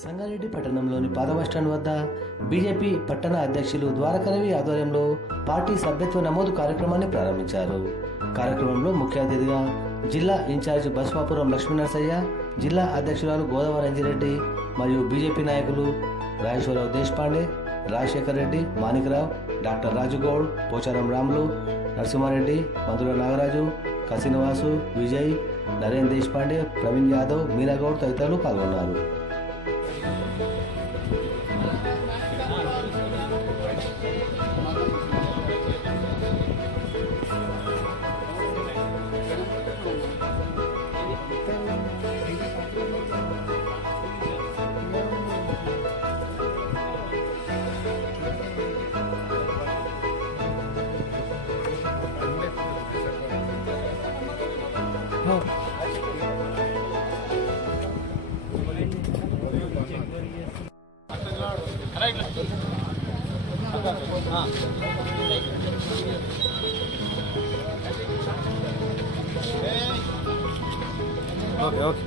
సంగారెడ్డి పట్టణంలోని పాత బస్టాండ్ వద్ద బీజేపీ పట్టణ అధ్యక్షులు ద్వారకరవి ఆధ్వర్యంలో పార్టీ సభ్యత్వ నమోదు కార్యక్రమాన్ని ప్రారంభించారు. కార్యక్రమంలో ముఖ్య అతిథిగా జిల్లా ఇన్ఛార్జ్ బస్వాపురం లక్ష్మీనరసయ్య, జిల్లా అధ్యక్షురాలు గోదావరి అంజిరెడ్డి మరియు బీజేపీ నాయకులు రాజేశ్వరరావు దేశపాండే, రాజశేఖర్ రెడ్డి, మాణిక్రావు, డాక్టర్ రాజుగౌడ్, పోచారం రాములు, నరసింహారెడ్డి, మందుల నాగరాజు, కసినవాసు, విజయ్, నరేంద్ర దేశపాండే, ప్రవీణ్ యాదవ్, మీనాగౌడ్ తదితరులు పాల్గొన్నారు. Okay okay